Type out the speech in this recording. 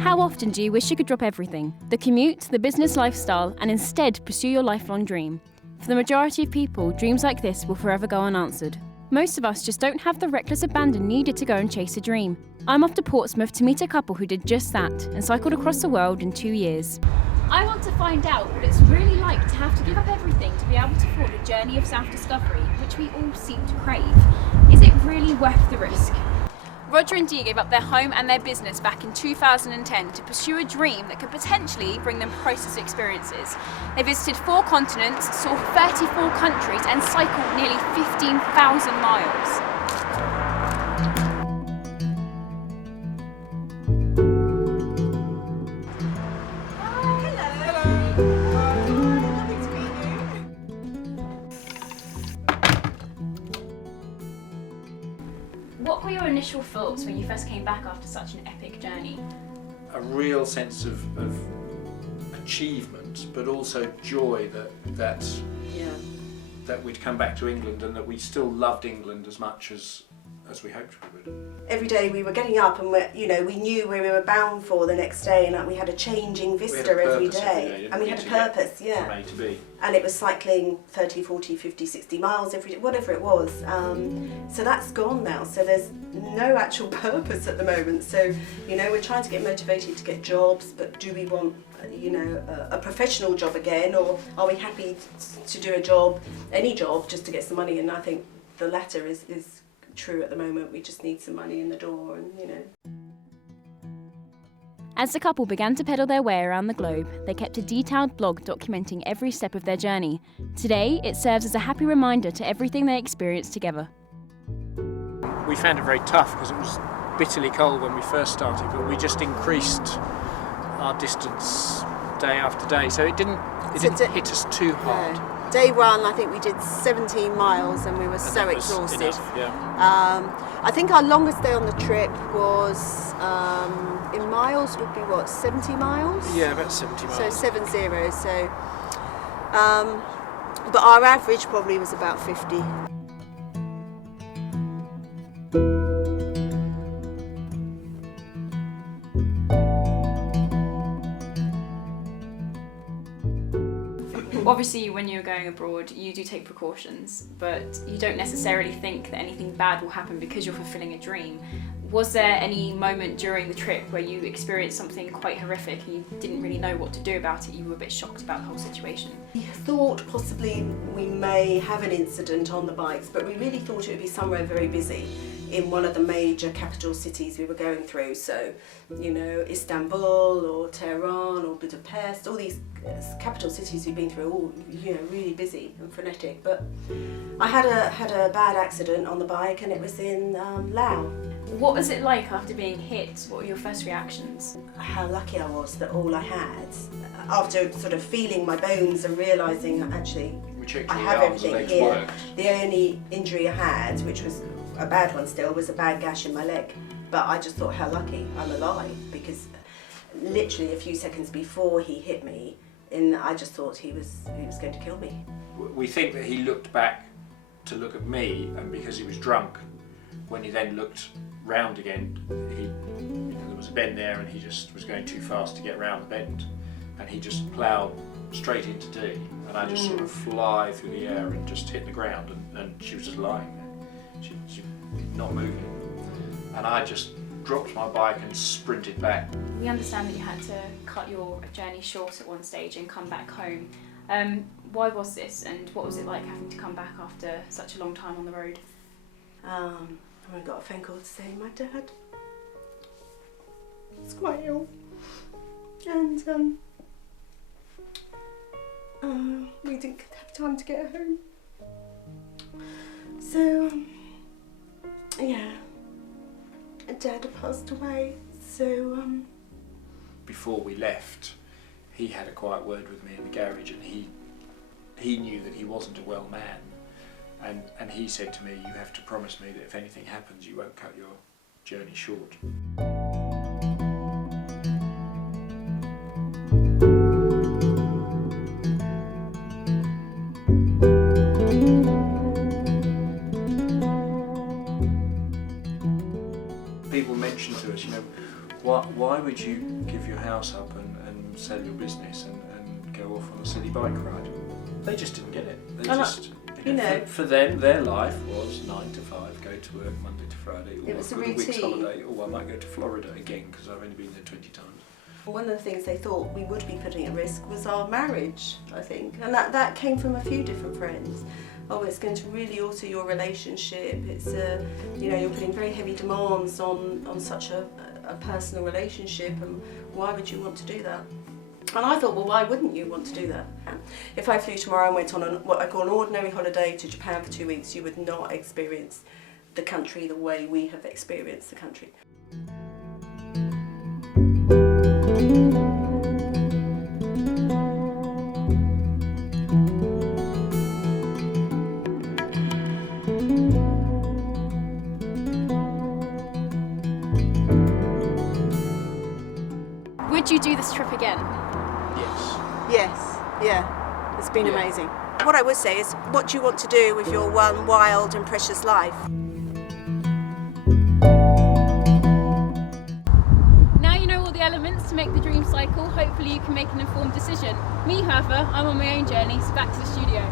How often do you wish you could drop everything, the commute, the business lifestyle, and instead pursue your lifelong dream? For the majority of people, dreams like this will forever go unanswered. Most of us just don't have the reckless abandon needed to go and chase a dream. I'm off to Portsmouth to meet a couple who did just that and cycled across the world in 2 years. I want to find out what it's really like to have to give up everything to be able to afford a journey of self-discovery, which we all seem to crave. Is it really worth the risk? Roger and Dee gave up their home and their business back in 2010 to pursue a dream that could potentially bring them priceless experiences. They visited 4 continents, saw 34 countries and cycled nearly 15,000 miles. What were your initial thoughts when you first came back after such an epic journey? A real sense of achievement, but also joy that we'd come back to England and that we still loved England as much as we hoped we would. Every day we were getting up and we knew where we were bound for the next day, and we had a changing vista every day. And we had a purpose, from A to B. And it was cycling 30, 40, 50, 60 miles every day, whatever it was. So that's gone now. So there's no actual purpose at the moment. So, we're trying to get motivated to get jobs, but do we want, a professional job again, or are we happy to do a job, any job, just to get some money? And I think the latter is true at the moment. We just need some money in the door, and As the couple began to pedal their way around the globe, they kept a detailed blog documenting every step of their journey. Today, it serves as a happy reminder to everything they experienced together. We found it very tough because it was bitterly cold when we first started, but we just increased our distance day after day, so it didn't hit us too hard. No. Day one, I think we did 17 miles and we were so exhausted. Enough, yeah. I think our longest day on the trip was, in miles, would be 70 miles? Yeah, about 70 miles. So 70, so, but our average probably was about 50. Obviously, when you're going abroad, you do take precautions, but you don't necessarily think that anything bad will happen because you're fulfilling a dream. Was there any moment during the trip where you experienced something quite horrific and you didn't really know what to do about it? You were a bit shocked about the whole situation? We thought possibly we may have an incident on the bikes, but we really thought it would be somewhere very busy in one of the major capital cities we were going through. So, Istanbul or Tehran or Budapest, all these capital cities we've been through, all really busy and frenetic. But I had a bad accident on the bike, and it was in Laos. What was it like after being hit? What were your first reactions? How lucky I was that all I had, after sort of feeling my bones and realising actually I have everything here. The only injury I had, which was a bad one still, was a bad gash in my leg. But I just thought, how lucky I'm alive, because literally a few seconds before he hit me, I just thought he was going to kill me. We think that he looked back to look at me, and because he was drunk, when he then looked round again, there was a bend there, and he just was going too fast to get round the bend, and he just ploughed straight into Dee, and I just sort of fly through the air and just hit the ground, and she was just lying there. She not moving, and I just dropped my bike and sprinted back. We understand that you had to cut your journey short at one stage and come back home. Why was this, and what was it like having to come back after such a long time on the road? I got a phone call to say my dad was quite ill, and we didn't have time to get home. So, Dad had passed away, so... Before we left, he had a quiet word with me in the garage, and he knew that he wasn't a well man, and he said to me, you have to promise me that if anything happens, you won't cut your journey short. People mention to us, why would you give your house up and sell your business and go off on a silly bike ride? They just didn't get it. They just, for them, their life was 9 to 5, go to work Monday to Friday, or It was a a week's routine. holiday, or I might go to Florida again because I've only been there 20 times. One of the things they thought we would be putting at risk was our marriage, I think, and that came from a few different friends. Oh, it's going to really alter your relationship. It's you're putting very heavy demands on such a personal relationship, and why would you want to do that? And I thought, well, why wouldn't you want to do that? If I flew tomorrow and went on what I call an ordinary holiday to Japan for 2 weeks, you would not experience the country the way we have experienced the country. Would you do this trip again? Yes. Yes, yeah, it's been Yeah. amazing. What I would say is, what do you want to do with your one wild and precious life? Now you know all the elements to make the dream cycle. Hopefully you can make an informed decision. Me, however, I'm on my own journey, so back to the studio.